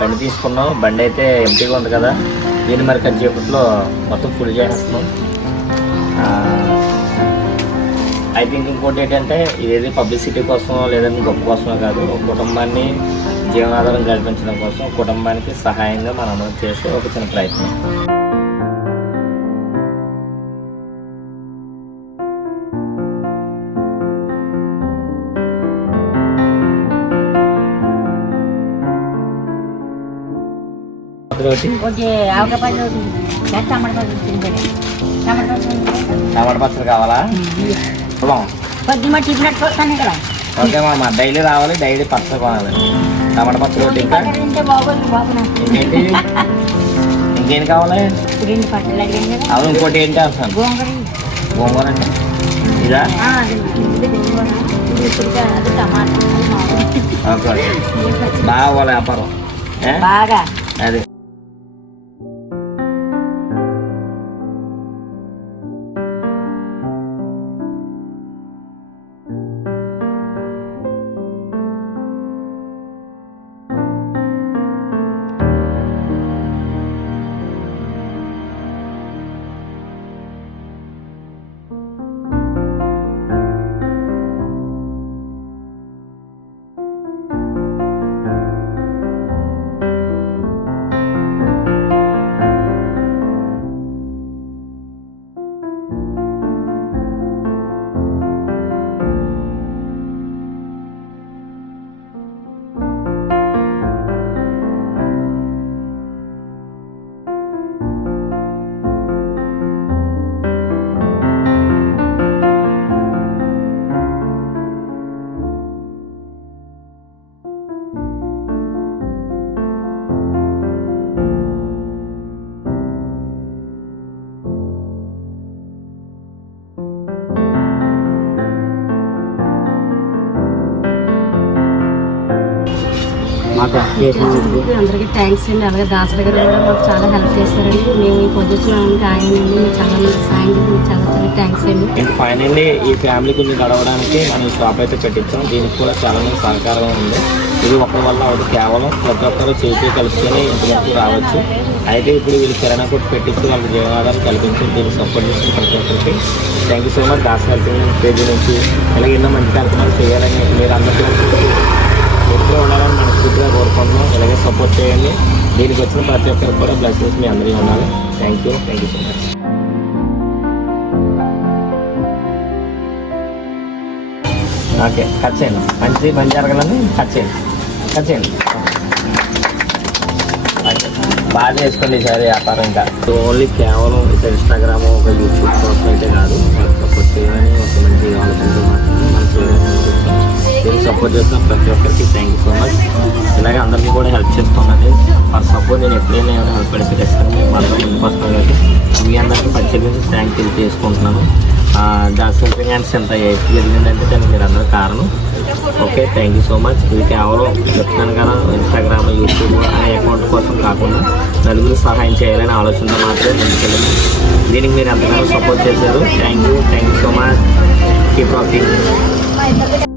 బండి తీసుకున్నాం. బండి అయితే ఎంటీగా ఉంది కదా, దీన్ని మరి కొద్దిసేపట్లో మొత్తం ఫుల్ చేసేస్తున్నాం. ఐ థింక్ ఇంకోటి ఏంటంటే ఇదేది పబ్లిసిటీ కోసం లేదంటే గొప్ప కోసమో కాదు, ఒక కుటుంబాన్ని జీవనాధారం కల్పించడం కోసం కుటుంబానికి సహాయంగా మనం చేసే ఒక చిన్న ప్రయత్నం. టమాటా పచ్చడి కావాలా? ఓకే మామ, డైలీ రావాలి, డైలీ పచ్చడి కొనాలి. టమాటా పచ్చడి ఒకటి, ఇంకా ఇంకేంటి, ఇంకేం కావాలి? అవును, ఇంకోటి ఏంటి అంటున్నాను. గోంగూర అంటే ఇదా? ఓకే, బాగా వాళ్ళ వ్యాపారం అదే. అందరికీ థ్యాంక్స్ అండి. అలాగే దాసరి గారు కూడా మాకు చాలా హెల్ప్ చేస్తారండి. మేము ఈ పొజిషన్లో ఆయన చాలా మంది సాయం చేసి చాలా చాలా థ్యాంక్స్ అండి. ఇంకా ఫైనల్లీ ఈ ఫ్యామిలీ కొంచెం గడవడానికి మనం షాప్ అయితే పెట్టించాం. దీనికి కూడా చాలా మంది సహకారం ఉంది. ఇది ఒకరి వల్ల ఒకటి కేవలం ప్రతి ఒక్కరు చేతి కలుసుకొని ఇంతవరకు రావచ్చు. అయితే ఇప్పుడు వీళ్ళు కిరాణా కొట్టు పెట్టించి వాళ్ళకి జీవనాధారం కల్పించి దీనికి సపోర్ట్ చేసిన ప్రతి ఒక్కరికి thank you so much. Dasari page నుంచి ఇలాగ ఎన్నో మంచి కార్యక్రమాలు చేయాలని మీరు అందరికీ ఎప్పుడూ ఉండాలని మనస్ఫూర్తిగా కోరుకుంటున్నాం. ఇలాగే సపోర్ట్ చేయండి. దీనికి వచ్చిన ప్రతి ఒక్కరికి కూడా బ్లెస్సింగ్స్ మీ అందరికీ ఉండాలి. Thank you so much. Okay, cut చేయండి. మంచి జరగాలని కట్ చేయండి. బాగా చేసుకోండి ఈసారి వ్యాపారం. ఇంకా ఓన్లీ కేవలం ఇన్స్టాగ్రామ్ ఒక యూట్యూబ్ కోసం అయితే కాదు, సపోర్ట్ చేయాలని ఒక మంచి ఆలోచనతో మాత్రమే మనం చేయాలని దీనికి సపోర్ట్ చేస్తున్న ప్రతి ఒక్కరికి థ్యాంక్ యూ సో మచ్. ఇలాగే అందరికీ కూడా హెల్ప్ చేస్తున్నాను. ఫర్ సపోర్ట్ నేను ఎప్పుడైనా ఏమైనా హెల్ప్ పెడితే తెస్తాను. మేము మాత్రం ముందుకు వస్తాం కాబట్టి మీ అందరికీ ప్రత్యేకించి థ్యాంక్ చేసుకుంటున్నాను. దాని హెల్పింగ్ హ్యాండ్స్ ఎంత జరిగిందంటే దానికి మీరు అందరూ కారణం. Okay, thank you so much. ఇది కేవలం చెప్తున్నాను కదా, ఇన్స్టాగ్రామ్ యూట్యూబ్ అనే అకౌంట్ కోసం కాకుండా నలుగురు సహాయం చేయాలనే ఆలోచనతో మాత్రమే ముందుకెళ్ళాను. దీనికి మీరు ఎంతగానో సపోర్ట్ చేశారు. Thank you so much. Keep walking.